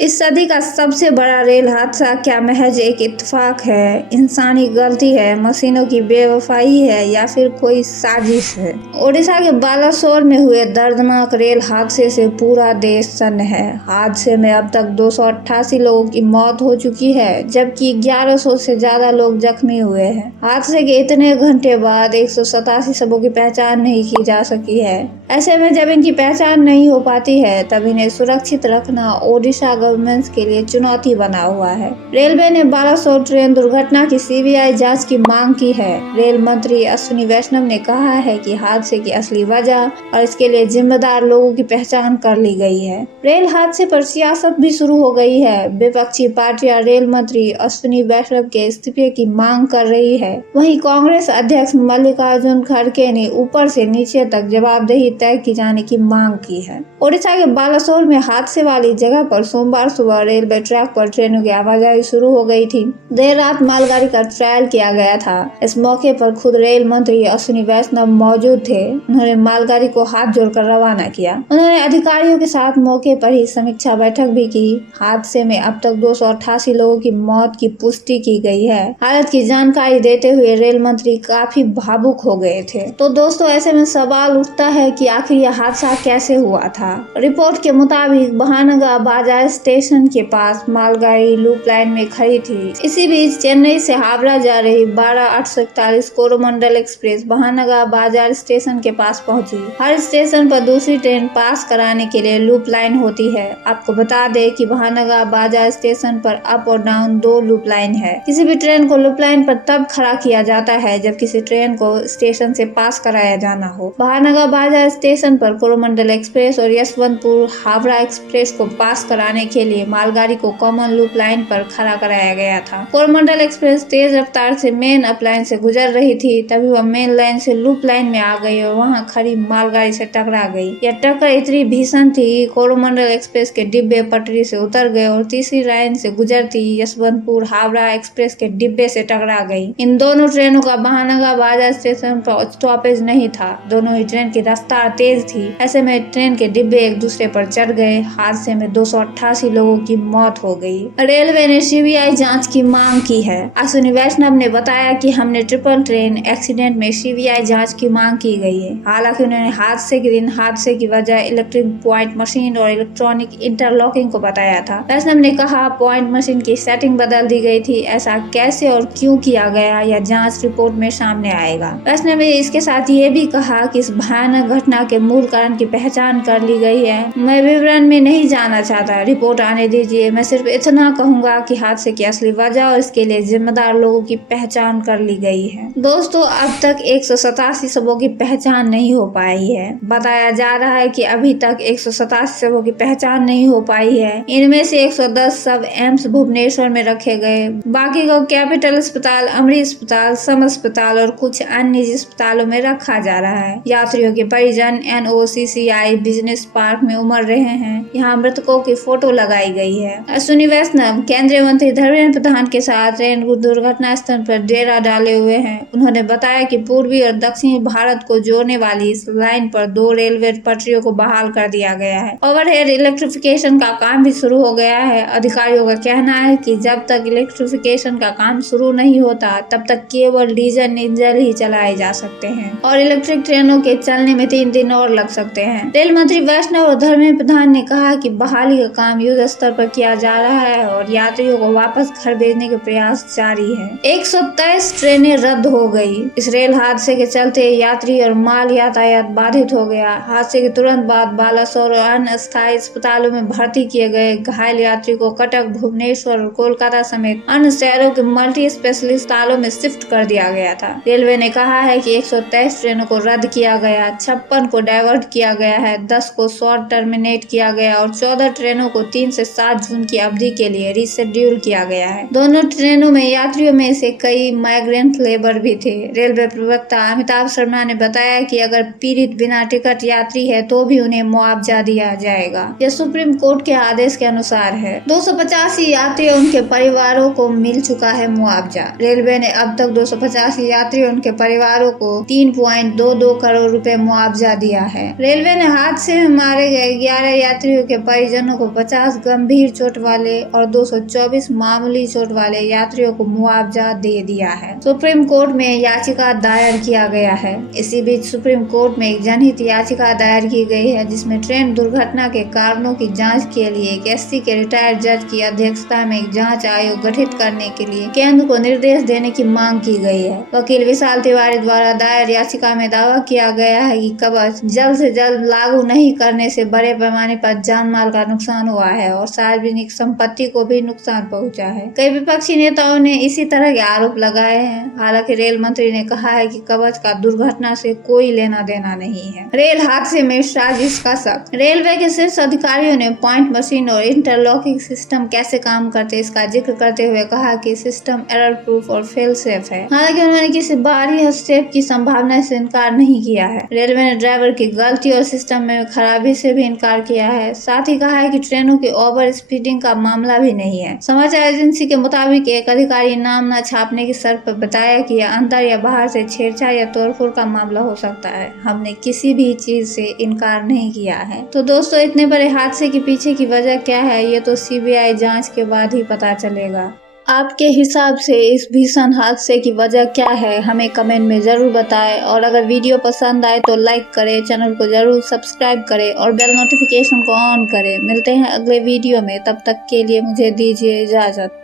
इस सदी का सबसे बड़ा रेल हादसा क्या महज एक इत्तेफाक है, इंसानी गलती है, मशीनों की बेवफाई है या फिर कोई साजिश है? ओडिशा के बालासोर में हुए दर्दनाक रेल हादसे से पूरा देश सन्न है। हादसे में अब तक 288 लोगों की मौत हो चुकी है, जबकि 1100 से ज्यादा लोग जख्मी हुए हैं। हादसे के इतने घंटे बाद 187 शवों की पहचान नहीं की जा सकी है। ऐसे में जब इनकी पहचान नहीं हो पाती है, तब इन्हें सुरक्षित रखना ओडिशा गवर्नमेंट के लिए चुनौती बना हुआ है। रेलवे ने बालासोर ट्रेन दुर्घटना की सीबीआई जांच की मांग की है। रेल मंत्री अश्विनी वैष्णव ने कहा है कि हादसे की असली वजह और इसके लिए जिम्मेदार लोगों की पहचान कर ली गई है। रेल हादसे पर सियासत भी शुरू हो गई है। विपक्षी पार्टियां रेल मंत्री अश्विनी वैष्णव के इस्तीफे की मांग कर रही है। वहीं कांग्रेस अध्यक्ष मल्लिकार्जुन खड़गे ने ऊपर से नीचे तक जवाबदेही तय की जाने की मांग की है। ओडिशा के बालासोर में हादसे वाली जगह पर सोमवार सुबह रेलवे ट्रैक पर ट्रेनों की आवाजाही शुरू हो गई थी। देर रात मालगाड़ी का ट्रायल किया गया था। इस मौके पर खुद रेल मंत्री अश्विनी वैष्णव मौजूद थे। उन्होंने मालगाड़ी को हाथ जोड़कर रवाना किया। उन्होंने अधिकारियों के साथ मौके पर ही समीक्षा बैठक भी की। हादसे में अब तक 288 लोगों की मौत की पुष्टि की गई है। हालत की जानकारी देते हुए रेल मंत्री काफी भावुक हो गए थे। तो दोस्तों, ऐसे में सवाल उठता है कि आखिर यह हादसा कैसे हुआ था। रिपोर्ट के मुताबिक बहानगा बाजार स्टेशन के पास मालगाड़ी लूप लाइन में खड़ी थी। इसी बीच चेन्नई से हावड़ा जा रही 12841 कोरोमंडल एक्सप्रेस बहानगा बाजार स्टेशन के पास पहुंची। हर स्टेशन पर दूसरी ट्रेन पास कराने के लिए लूप लाइन होती है। आपको बता दें कि बहानगा बाजार स्टेशन पर अप और डाउन 2 लूप लाइन है। किसी भी ट्रेन को लूप लाइन पर तब खड़ा किया जाता है जब किसी ट्रेन को स्टेशन से पास कराया जाना हो। बहानगा बाजार स्टेशन पर कोरोमंडल एक्सप्रेस और यशवंतपुर हावड़ा एक्सप्रेस को पास कराने के लिए मालगाड़ी को कॉमन लूप लाइन पर खड़ा कराया गया था। कोरोमंडल एक्सप्रेस तेज रफ्तार से मेन अप लाइन से गुजर रही थी, तभी वह मेन लाइन से लूप लाइन में आ गई और वहां खड़ी मालगाड़ी से टकरा गई। यह टक्कर इतनी भीषण थी कि कोरोमंडल एक्सप्रेस के डिब्बे पटरी से उतर गए और तीसरी लाइन से गुजरती यशवंतपुर हावड़ा एक्सप्रेस के डिब्बे से टकरा गई। इन दोनों ट्रेनों का बहानगा बाजार स्टेशन पर स्टॉपेज नहीं था। दोनों ही ट्रेन की रफ्तार तेज थी। ऐसे में ट्रेन के डिब्बे एक दूसरे पर चढ़ गए। हादसे में 288 लोगों की मौत हो गई। रेलवे ने सीबीआई जांच की मांग की है। अश्विनी वैष्णव ने बताया कि हमने ट्रिपल ट्रेन एक्सीडेंट में सीबीआई जांच की मांग की गई है। हालांकि उन्होंने हादसे के दिन हादसे की वजह इलेक्ट्रिक पॉइंट मशीन और इलेक्ट्रॉनिक इंटरलॉकिंग को बताया था। वैष्णव ने कहा, पॉइंट मशीन की सेटिंग बदल दी गई थी। ऐसा कैसे और क्यों किया गया, यह जांच रिपोर्ट में सामने आएगा। वैष्णव ने इसके साथ ये भी कहा कि इस भयानक घटना के मूल कारण की पहचान कर ली गई है। मैं विवरण में नहीं जाना चाहता, रिपोर्ट आने दीजिए। मैं सिर्फ इतना कहूंगा कि हादसे की असली वजह और इसके लिए जिम्मेदार लोगों की पहचान कर ली गई है। दोस्तों, अब तक 187 शवों की पहचान नहीं हो पाई है। बताया जा रहा है कि अभी तक 187 शवों की पहचान नहीं हो पाई है। इनमें से 110 शव एम्स भुवनेश्वर में रखे गए, बाकी को कैपिटल अस्पताल, अमरी अस्पताल, सम अस्पताल और कुछ अन्य निजी अस्पतालों में रखा जा रहा है। यात्रियों के परिजन NOCCI बिजनेस पार्क में उमड़ रहे हैं। यहाँ मृतकों की फोटो लगाई गई है। अश्विनी वैष्णव केंद्रीय मंत्री धर्मेंद्र प्रधान के साथ ट्रेन दुर्घटना स्थल पर डेरा डाले हुए हैं। उन्होंने बताया कि पूर्वी और दक्षिणी भारत को जोड़ने वाली इस लाइन पर 2 रेलवे पटरियों को बहाल कर दिया गया है। ओवरहेड इलेक्ट्रिफिकेशन का काम भी शुरू हो गया है। अधिकारियों का कहना है कि जब तक इलेक्ट्रिफिकेशन का काम शुरू नहीं होता, तब तक केवल डीजल इंजन ही चलाए जा सकते हैं और इलेक्ट्रिक ट्रेनों के चलने में 3 दिन और लग सकते हैं। रेल मंत्री वैष्णव और धर्मेंद्र प्रधान ने कहा कि बहाली का काम युद्ध स्तर पर किया जा रहा है और यात्रियों को वापस घर भेजने के प्रयास जारी है। 123 ट्रेनें रद्द हो गई। इस रेल हादसे के चलते यात्री और माल यातायात बाधित हो गया। हादसे के तुरंत बाद बालासोर और अन्य अस्थायी अस्पतालों में भर्ती किए गए घायल यात्री को कटक, भुवनेश्वर और कोलकाता समेत अन्य शहरों के मल्टी स्पेशलिस्ट अस्पतालों में शिफ्ट कर दिया गया था। रेलवे ने कहा है कि 123 ट्रेनों को रद्द किया गया, 56 को डाइवर्ट किया गया है, 10 को शॉर्ट टर्मिनेट किया गया और 14 ट्रेनों को 3 से 7 जून की अवधि के लिए रीशेड्यूल किया गया है। दोनों ट्रेनों में यात्रियों में से कई माइग्रेंट लेबर भी थे। रेलवे प्रवक्ता अमिताभ शर्मा ने बताया कि अगर पीड़ित बिना टिकट यात्री है तो भी उन्हें मुआवजा दिया जाएगा। यह सुप्रीम कोर्ट के आदेश के अनुसार है। 285 यात्री और उनके परिवारों को मिल चुका है मुआवजा। रेलवे ने अब तक 285 यात्री और उनके परिवारों को 3.22 करोड़ रुपए मुआवजा दिया है। रेलवे ने हादसे में मारे गए 11 यात्रियों के परिजनों को 50 250 गंभीर चोट वाले और 224 मामूली चोट वाले यात्रियों को मुआवजा दे दिया है। सुप्रीम कोर्ट में याचिका दायर किया गया है। इसी बीच सुप्रीम कोर्ट में एक जनहित याचिका दायर की गई है, जिसमें ट्रेन दुर्घटना के कारणों की जांच के लिए एक एससी के रिटायर्ड जज की अध्यक्षता में एक जांच आयोग गठित करने के लिए केंद्र को निर्देश देने की मांग की गई है। वकील विशाल तिवारी द्वारा दायर याचिका में दावा किया गया है कि कवच जल्द से जल्द लागू नहीं करने से बड़े पैमाने पर जान माल का नुकसान हुआ है और सार्वजनिक संपत्ति को भी नुकसान पहुंचा है। कई विपक्षी नेताओं ने इसी तरह के आरोप लगाए हैं। हालांकि रेल मंत्री ने कहा है कि कवच का दुर्घटना से कोई लेना देना नहीं है। रेल हादसे में साजिश का शक। रेलवे के शीर्ष अधिकारियों ने पॉइंट मशीन और इंटरलॉकिंग सिस्टम कैसे काम करते हैं इसका जिक्र करते हुए कहा कि सिस्टम एरर प्रूफ और फेल सेफ है। हालांकि उन्होंने किसी बाहरी हस्तक्षेप की संभावना से इनकार नहीं किया है। रेलवे ने ड्राइवर की गलती और सिस्टम में खराबी से भी इनकार किया है। साथ ही कहा है कि ट्रेनों की ओवर स्पीडिंग का मामला भी नहीं है। समाचार एजेंसी के मुताबिक एक अधिकारी नाम न छापने की शर्त पर बताया कि यह अंदर या बाहर से छेड़छाड़ या तोड़फोड़ का मामला हो सकता है। हमने किसी भी चीज से इनकार नहीं किया है। तो दोस्तों, इतने बड़े हादसे के पीछे की वजह क्या है, ये तो सीबीआई जांच के बाद ही पता चलेगा। आपके हिसाब से इस भीषण हादसे की वजह क्या है, हमें कमेंट में जरूर बताएं। और अगर वीडियो पसंद आए तो लाइक करें, चैनल को जरूर सब्सक्राइब करें और बेल नोटिफिकेशन को ऑन करें। मिलते हैं अगले वीडियो में, तब तक के लिए मुझे दीजिए इजाजत।